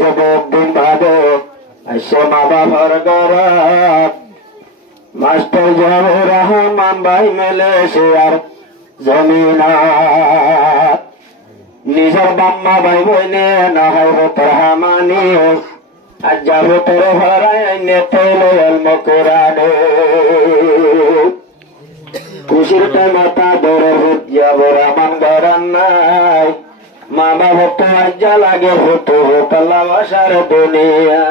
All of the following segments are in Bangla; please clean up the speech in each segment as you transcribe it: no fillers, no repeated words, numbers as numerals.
যাবে একদিন ভাবে আসে মা বাবার গরব মাস্টার জাহানুর রহমান ভাই মেলে সে আর জমিনাত নিজের বাম্মা ভাই বইনে না হয় তোর হামানি আর যাবো তোর হরাই নেতে মকুরানে খুশির মাতা ধরে যাব রামান গরান নাই মামা হতো আজ্জা লাগে হতো হতাল্লা বাসার দুনিয়া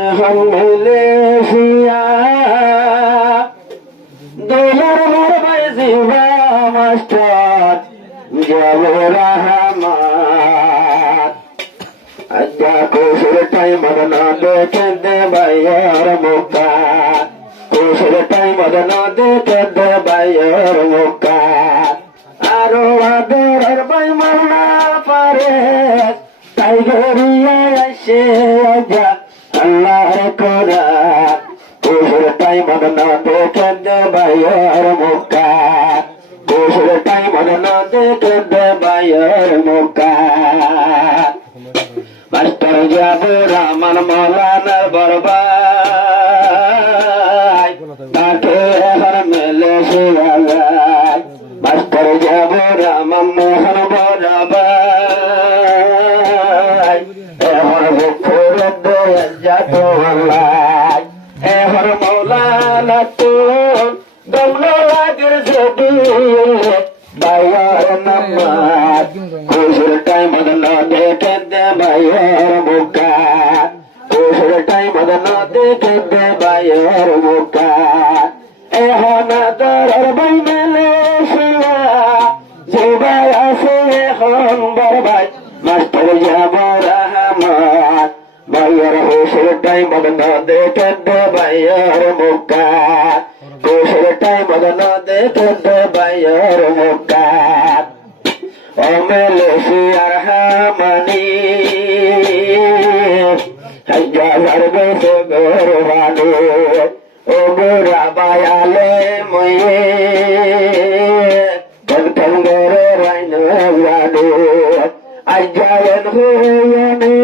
এখন মিলে দোলার মোর ভাই জিবা মাস্টার যাব রহমান আজ্জা খুশির টাইম না দেখে দে ভাইয়ার মুখা খুশির টাইম না দেখে দে ভাইয়ার মুখা আরো আদরের ভাই মানা পারে তাই গরিয়া আসে আজ্জা আল্লাহর কোরা খুশির টাইম না দেখে দে ভাইয়ার মুখা খুশির টাইম না দেখে দে ভাইয়ার মুখা মাস্টার জাহানুর রহমান মৌলানার বরবাই তাকে এখন মেলে শিয়ালায় মাস্টার জাহানুর রহমান মোহন বরবাই এখন বুকুরে দয়ে যাত আল্লাহ এখন মৌলানা তোর দমলা লাগের যদি ভাইয়ার নামাজ খুশির টাইম না দেখে দে ভাইয়ার মুখা খুশির টাইম না দেখে দে ভাইয়ার মুখা এখন দরের ভাই মেলে শিয়া যে ভাই আছে এখন বড় ভাই মাস্টার জাহানুর রহমান ভাইয়ার খুশির টাইম না দেখে দে ভাইয়ার মুখা খুশির টাইম না দেখে দে ভাইয়ার মুখা অমেলে শিয়ার হামানি হাজার বেশে গৌরবানি ও গোরা বায়ালে ময়ে গরে রাইন রানি আজায়ন হইয়ানি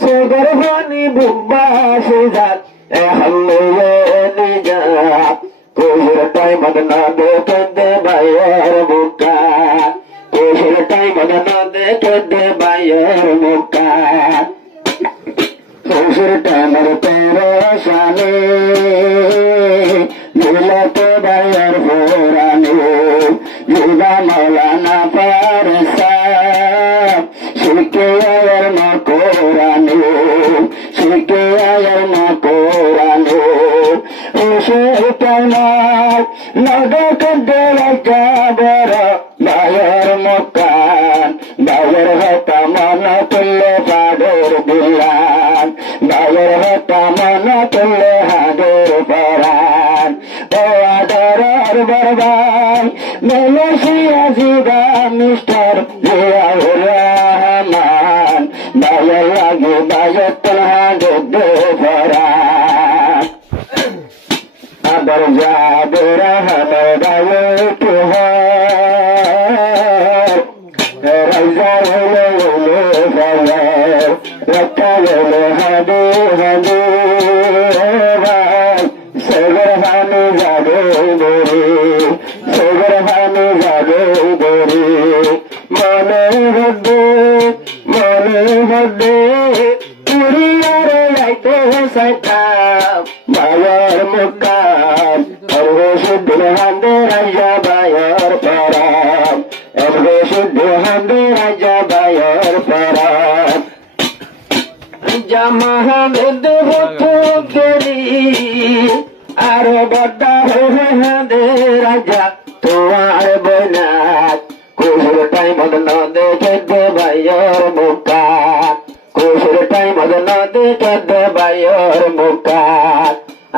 সে গর্বানি বুম্বা সে যাত এখন নিজা খুশির টাইম না দেখে দে ভাইয়ার মুখা খুশির টাইম না দেখে দে ভাইয়ার মুখা খুশির টাইমের পেরেশানি মিলতে ভাইয়ার পুরানি যুগা মৌলানা পারসা শিখে আয়ার মা কোরআনি শিখে আয়ার মা কোরআনি এসে টাইমার না দেখে দে যাবার ভাইয়ার মকান ভাইয়ের হতা মনা তুললে পাড়ের দিলান ভাইয়ের হতা মনা তুললে হাড়ের পরান ও আদরের বরবাই মেলে শিয়া জিবা মিস্টার জিয়াউর রহমান ভাইয়ের লাগে ভাইয়ের তোল হাড়ের দে পরান আদর যাবে রহমান ভাইয়ের তুহার রাজা হলে ভাইয়ের রক্তা হলে হাদে হাদে সেগর হানি যাবে দরে সেগর হানি যাবে দরে মনে হদ্দে পুরিয়ারে যাইতে সাইতাম ভাইয়ের মুকাম শুদ্ধ হান্দে রাজা ভাইয়ের পরাম শুদ্ধ হান্দে রাজা ভাইয়ের পরাম জামাহামেদ গেলি আরো বড্ডা হয়ে হাঁদে রাজা তোমার বনাত খুশির টাইম না দেখে দে ভাইয়ের মুখা খুশির টাইম না দেখে দে ভাইয়ের মুখা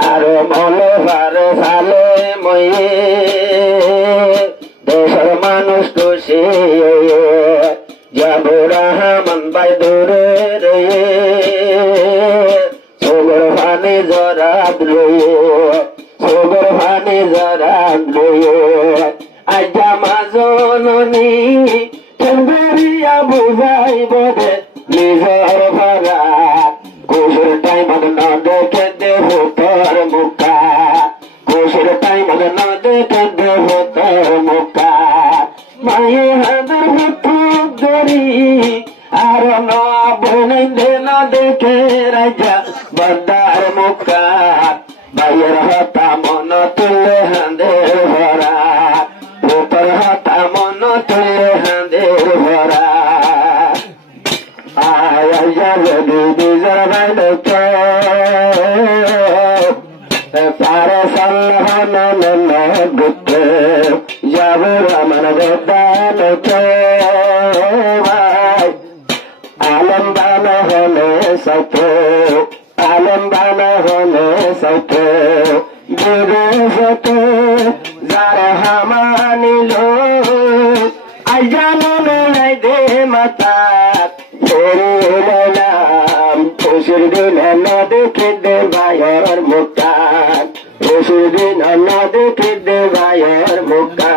আরো মলে ভারে ভালে ময়ে দেশের মানুষ খুশি যাব রহমান ভাই দূরে রে সগর ভানি জরাত লয়ে সগর ভানি জরাত লয়ে আজ্জা মাজননি চন্দরি দিয়া বুঝাইব রে নিজের ভরা খুশির টাইম না দেখে দেহ তোর মুখা খুশির টাইম না দেখে দেহ তোর মুখা মায়ে হাজার ভুতুক ধরি আর না বনে না দেখে রাজা বদার মুখা বাইয়ের হতা মন তুলে হাঁদের ভরা ভূতর হতা মন তুলে হাঁদের ভরা আয় যাবে দিদি জরবাইল পারে সন্ধান গুপ্তে যাবো আমার বেদান ভাই আলম বানা হলে সত আলম বানা হলে সত বিদেশত যারা হামানিল আজানো নাই দে মাতা নাম খুশির দিন না দেখে দে ভাইয়ের মুখা খুশির দিন না দেখে দে ভাইয়ের মুখা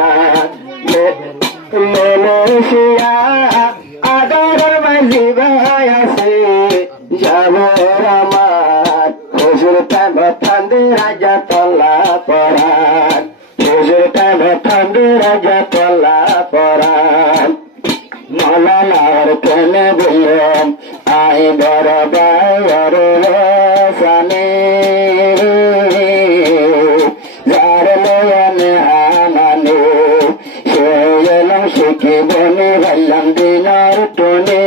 মনুষ্যা আদরের বাজি ভাই আছে যাবর আমার খুশির টাইম ঠান্ডে রাজা তলা পরান খুশির টাইম ঠান্ডে রাজা তলা পরান মলালার কেনে দিলাম আই বড় বাইর সানে যার লয়নে হানানে সে এলাম শিখি বনে ভাইলাম দিনার টনে